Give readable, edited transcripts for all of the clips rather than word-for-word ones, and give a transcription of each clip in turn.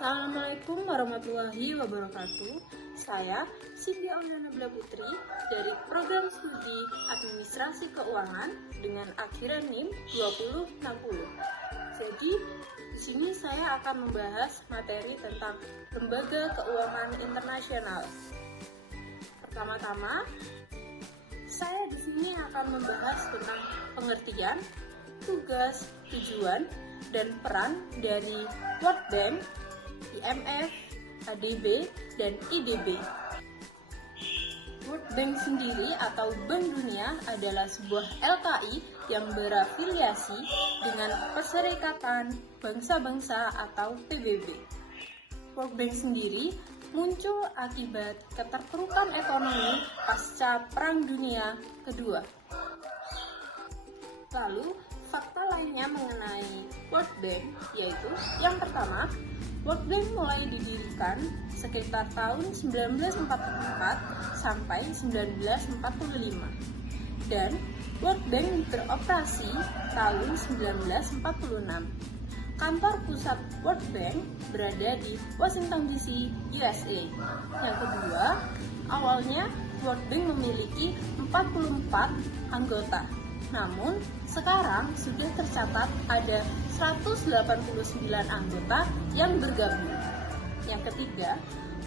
Assalamualaikum warahmatullahi wabarakatuh. Saya Cindy Aulia Nabila Putri dari Program Studi Administrasi Keuangan dengan akhiran NIM 2060. Jadi, di sini saya akan membahas materi tentang lembaga keuangan internasional. Pertama-tama, saya di sini akan membahas tentang pengertian, tugas, tujuan, dan peran dari World Bank, IMF, ADB, dan IDB. World Bank sendiri atau Bank Dunia adalah sebuah LKI yang berafiliasi dengan Perserikatan Bangsa-Bangsa atau PBB. World Bank sendiri muncul akibat keterpurukan ekonomi pasca Perang Dunia Kedua. Lalu, fakta lainnya mengenai World Bank yaitu yang pertama, World Bank mulai didirikan sekitar tahun 1944 sampai 1945 dan World Bank beroperasi tahun 1946. Kantor pusat World Bank berada di Washington DC, USA. Yang kedua, awalnya World Bank memiliki 44 anggota. Namun, sekarang sudah tercatat ada 189 anggota yang bergabung. Yang ketiga,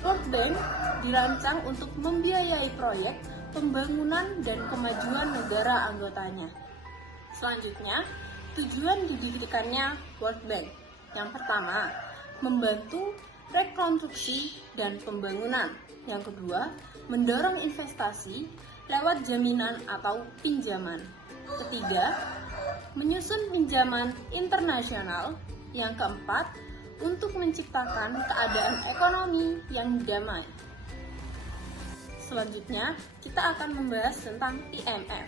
World Bank dirancang untuk membiayai proyek pembangunan dan kemajuan negara anggotanya. Selanjutnya, tujuan didirikannya World Bank. Yang pertama, membantu rekonstruksi dan pembangunan. Yang kedua, mendorong investasi lewat jaminan atau pinjaman. Ketiga, menyusun pinjaman internasional. Yang keempat, untuk menciptakan keadaan ekonomi yang damai. Selanjutnya, kita akan membahas tentang IMF.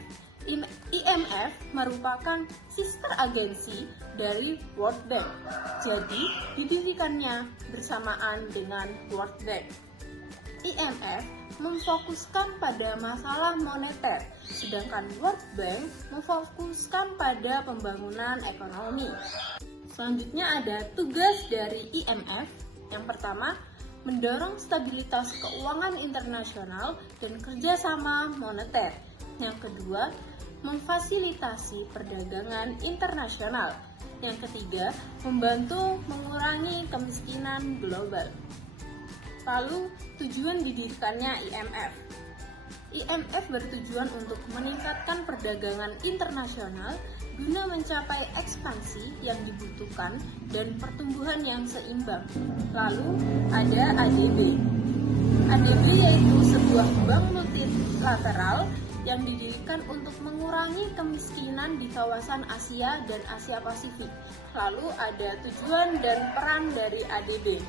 IMF merupakan sister agensi dari World Bank. Jadi, didirikannya bersamaan dengan World Bank. IMF memfokuskan pada masalah moneter, sedangkan World Bank memfokuskan pada pembangunan ekonomi. Selanjutnya ada tugas dari IMF. Yang pertama, mendorong stabilitas keuangan internasional dan kerjasama moneter. Yang kedua, memfasilitasi perdagangan internasional. Yang ketiga, membantu mengurangi kemiskinan global. Lalu, tujuan didirikannya IMF. IMF bertujuan untuk meningkatkan perdagangan internasional guna mencapai ekspansi yang dibutuhkan dan pertumbuhan yang seimbang. Lalu, ada ADB. ADB yaitu sebuah bank multilateral yang didirikan untuk mengurangi kemiskinan di kawasan Asia dan Asia Pasifik. Lalu, ada tujuan dan peran dari ADB.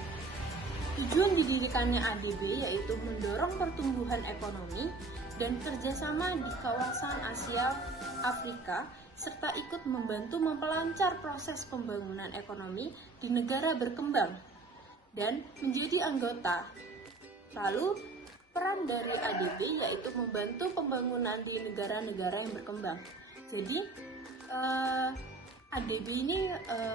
Tujuan didirikannya ADB yaitu mendorong pertumbuhan ekonomi dan kerjasama di kawasan Asia, Afrika, serta ikut membantu memperlancar proses pembangunan ekonomi di negara berkembang dan menjadi anggota. Lalu, peran dari ADB yaitu membantu pembangunan di negara-negara yang berkembang. Jadi, ADB ini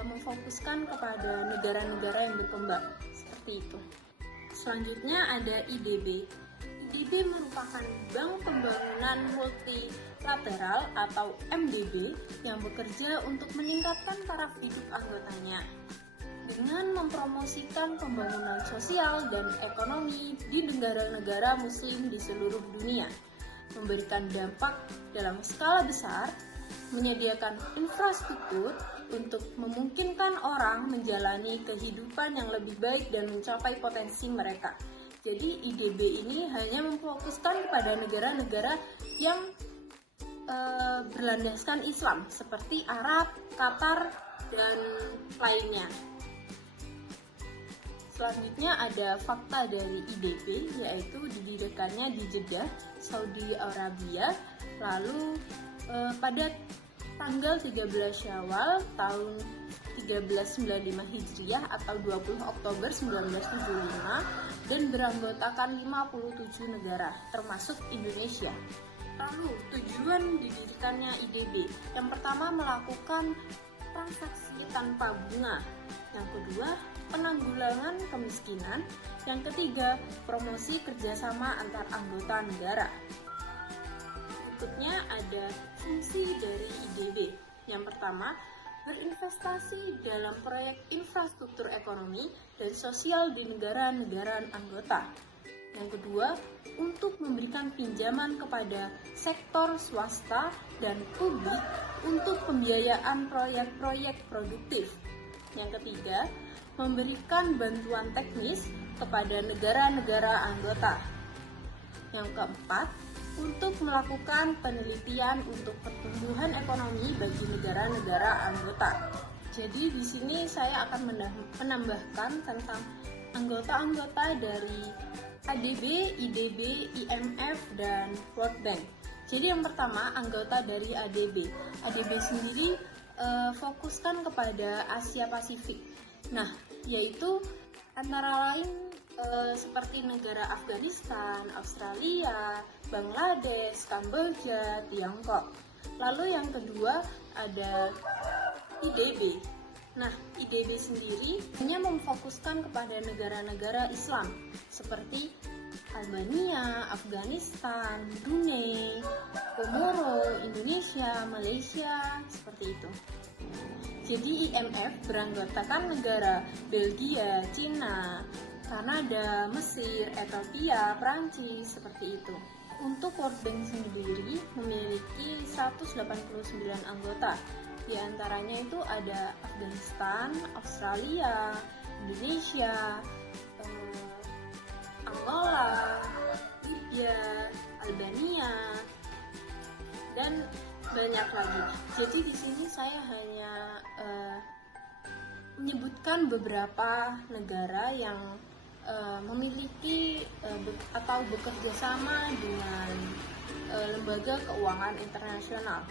memfokuskan kepada negara-negara yang berkembang. Seperti itu. Selanjutnya ada IDB. IDB merupakan Bank Pembangunan Multilateral atau MDB yang bekerja untuk meningkatkan taraf hidup anggotanya dengan mempromosikan pembangunan sosial dan ekonomi di negara-negara muslim di seluruh dunia, memberikan dampak dalam skala besar, menyediakan infrastruktur untuk memungkinkan orang menjalani kehidupan yang lebih baik dan mencapai potensi mereka. Jadi IDB ini hanya memfokuskan kepada negara-negara yang berlandaskan Islam seperti Arab, Qatar, dan lainnya. Selanjutnya ada fakta dari IDB yaitu didirikannya di Jeddah, Saudi Arabia. Lalu pada tanggal 13 Syawal tahun 1395 Hijriah atau 20 Oktober 1975 dan beranggotakan 57 negara termasuk Indonesia. Lalu, tujuan didirikannya IDB. Yang pertama, melakukan transaksi tanpa bunga. Yang kedua, penanggulangan kemiskinan. Yang ketiga, promosi kerjasama antar anggota negara. Berikutnya ada fungsi dari IDB. Yang pertama, berinvestasi dalam proyek infrastruktur ekonomi dan sosial di negara-negara anggota. Yang kedua, untuk memberikan pinjaman kepada sektor swasta dan publik untuk pembiayaan proyek-proyek produktif. Yang ketiga, memberikan bantuan teknis kepada negara-negara anggota. Yang keempat, untuk melakukan penelitian untuk pertumbuhan ekonomi bagi negara-negara anggota. Jadi di sini saya akan menambahkan tentang anggota-anggota dari ADB, IDB, IMF, dan World Bank. Jadi yang pertama, anggota dari ADB. ADB sendiri fokuskan kepada Asia Pasifik. Nah, yaitu antara lain seperti negara Afghanistan, Australia, Bangladesh, Kamboja, Tiongkok. Lalu yang kedua ada IDB. Nah, IDB sendiri hanya memfokuskan kepada negara-negara Islam seperti Albania, Afghanistan, Brunei, Komoro, Indonesia, Malaysia, seperti itu. Jadi IMF beranggotakan negara Belgia, Cina, Kanada, Mesir, Ethiopia, Prancis, seperti itu. Untuk World Bank sendiri memiliki 189 anggota. Di antaranya itu ada Afghanistan, Australia, Indonesia, Angola, Libya, Albania, dan banyak lagi. Jadi di sini saya hanya menyebutkan beberapa negara yang memiliki atau bekerja sama dengan lembaga keuangan internasional.